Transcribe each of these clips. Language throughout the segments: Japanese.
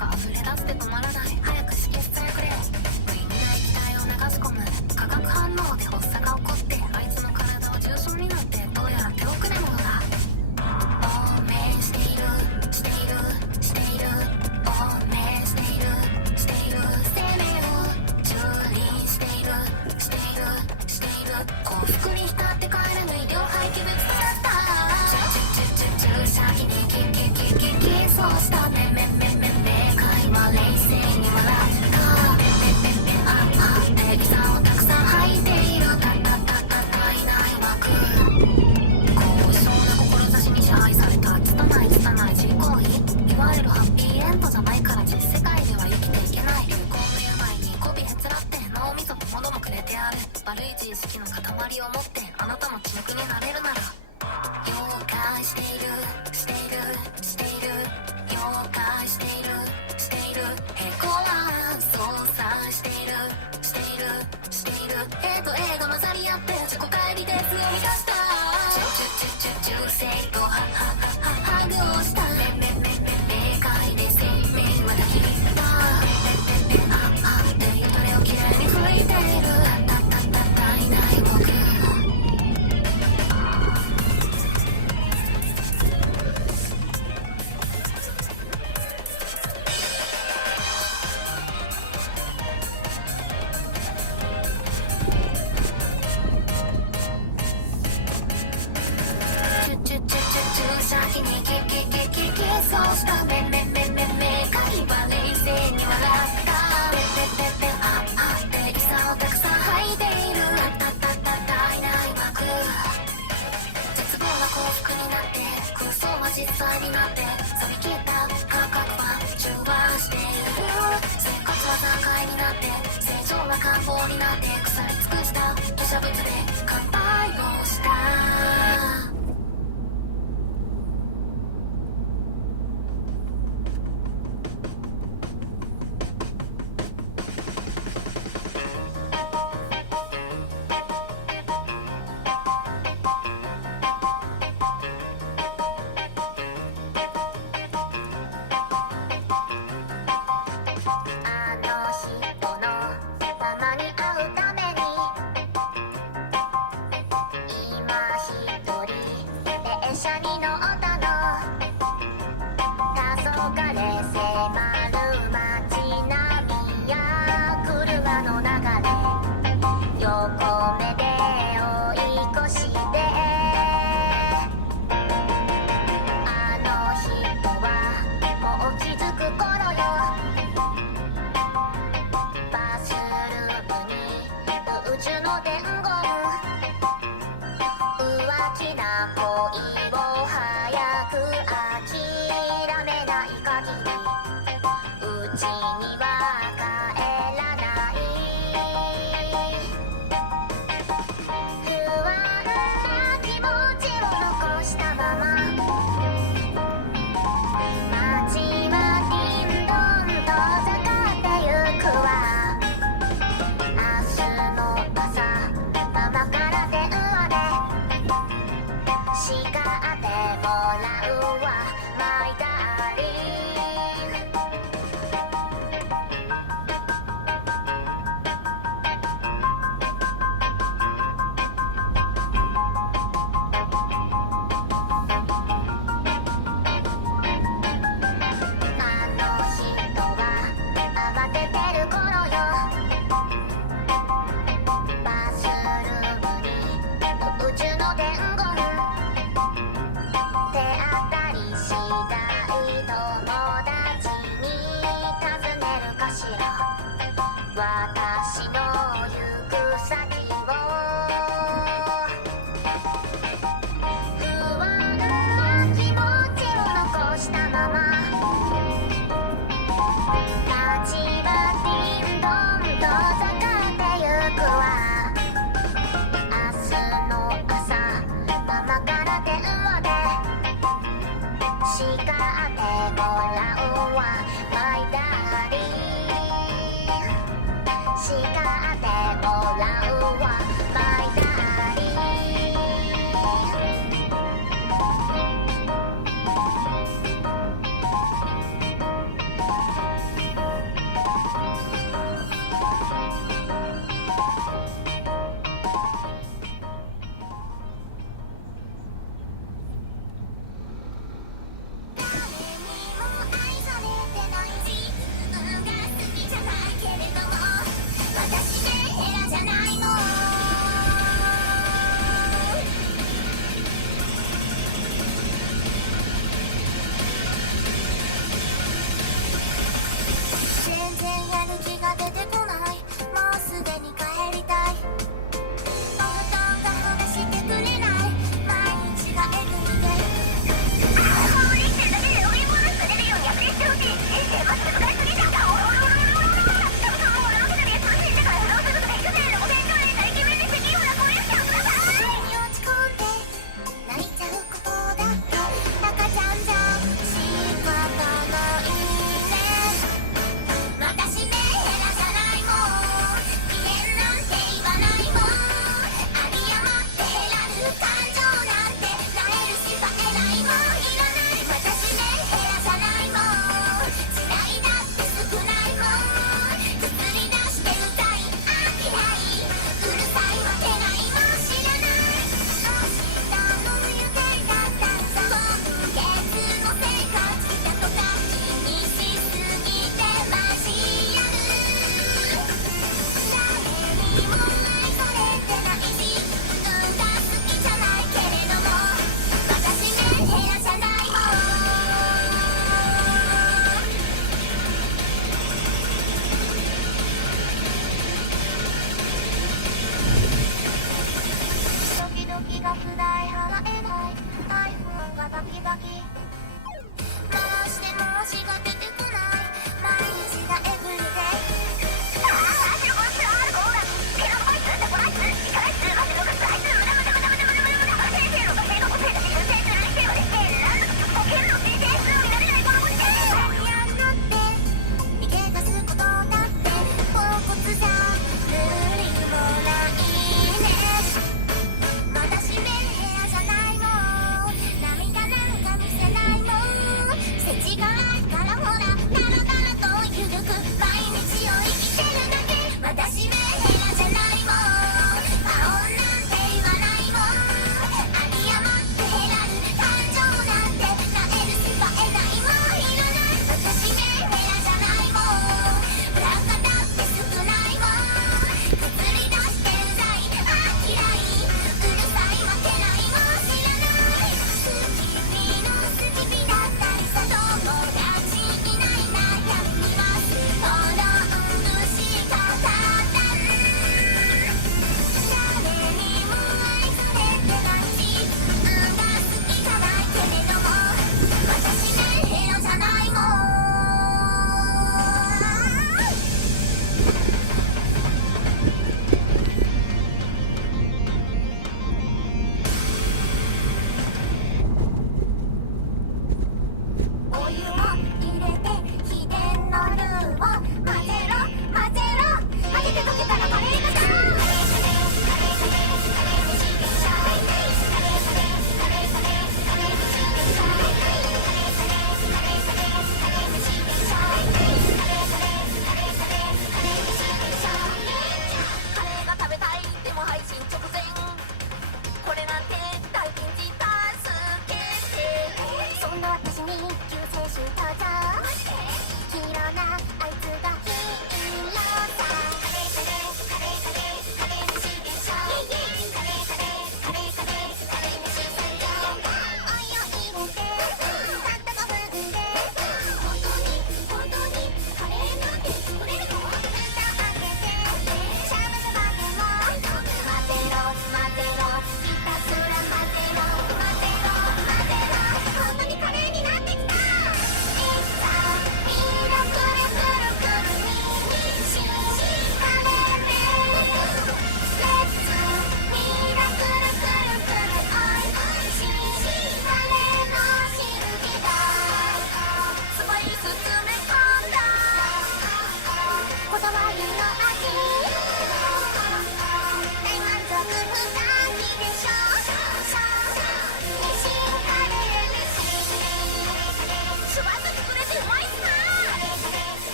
が溢れ出して止まらない。早く止血さえくれ。無意味な液体を流し込む。化学反応で発作が起こって、あいつの体は重症になって、どうやら手遅れ者だ。亡命しているしているしている、亡命しているしている、生命を蹂躙しているしているしている、幸福に浸って帰れぬ医療廃棄物だった。注射器にそうしたね。会話冷静に笑った。エサをたくさん吐いている。体内膜。高尚な志に支配された拙い自己行為。いわゆるハッピーエンドじゃないから実世界では生きていけない。流行の病に媚びへつらって脳みそも物もくれてやる。悪い自意識の塊を持ってあなたも血抜くになれるなら、妖怪しているしているしている、妖怪しているしている、へこら操作しているしているしている、絵と絵が混ざり合って自己乖離です生み出した。中性とハグをした。明快で生命はできた。ゆとりをきれいに拭いている。体内僕。そうしためかいは冷静に笑った。エサをたくさん吐いている。体内膜。絶望は幸福になって、空想は実際になって、錆びきった感覚は中和している。生活は残骸になって、正常な願望になって、腐り尽くした土砂物で乾杯をした。私メンヘラじゃないもん涙なんか見せない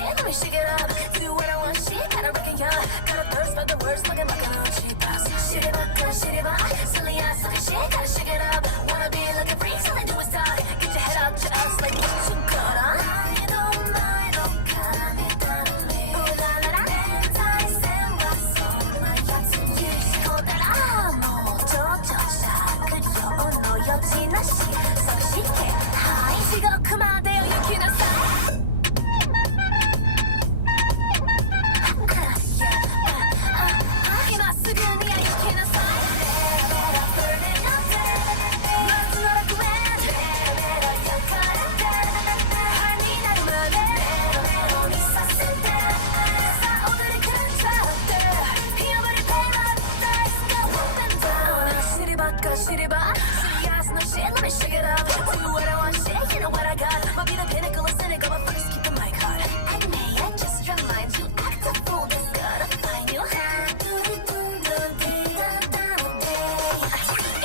shit, let me shake it up. Do what I want, shit, gotta reckon ya. Got a thirst for the words, looking like an old cheap ass. Shit it up, girl, shit it up. Silly ass looking shit, gotta shake it up. Wanna be looking free, so they do is talk. Get your head out your ass like what you got on. I don't mind, don't come it down to me. Ooh la la la. 내 생활 속 나 얕은 유시고 따라. 모조조차 그려온 너였지 나 시. 서식해, 하이. 지금 그만돼요, 유키나사. Serious, no shit, let me shake it up. Do what I want, shit, you know what I got. Might be the pinnacle of cynical, but first keep the mic hot. I may just remind you, act a fool, that's gotta find you. Hey,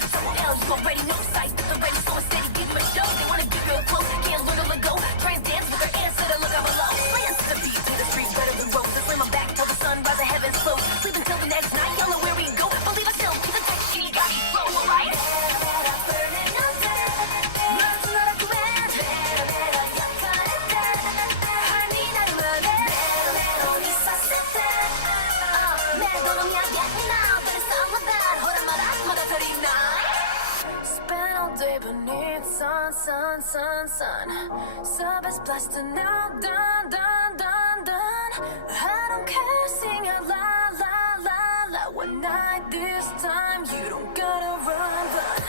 you already know size, the ready, so steady, give them a show. They wanna give you a close, can't learn to let go. Try and dance with their hands, so they look out below. Plans to the beat, to the streets, better than roses. Lay my back till the sun rise, the heavens flow. Sleep until the next night, y'all know where we go. Believe I still keep the text, she got me flow, alright? Spend all day beneath sun. Service blasting now, done. I don't care, sing out la. One night this time, you don't gotta run, but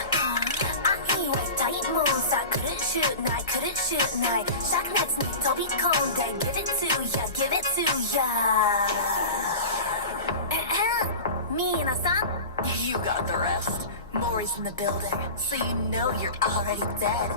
I ain't with tight moons. I couldn't shoot night. Shock next me, Toby Conde, give it to ya. Mina-san, you got the rest. Maury's in the building, so you know you're already dead.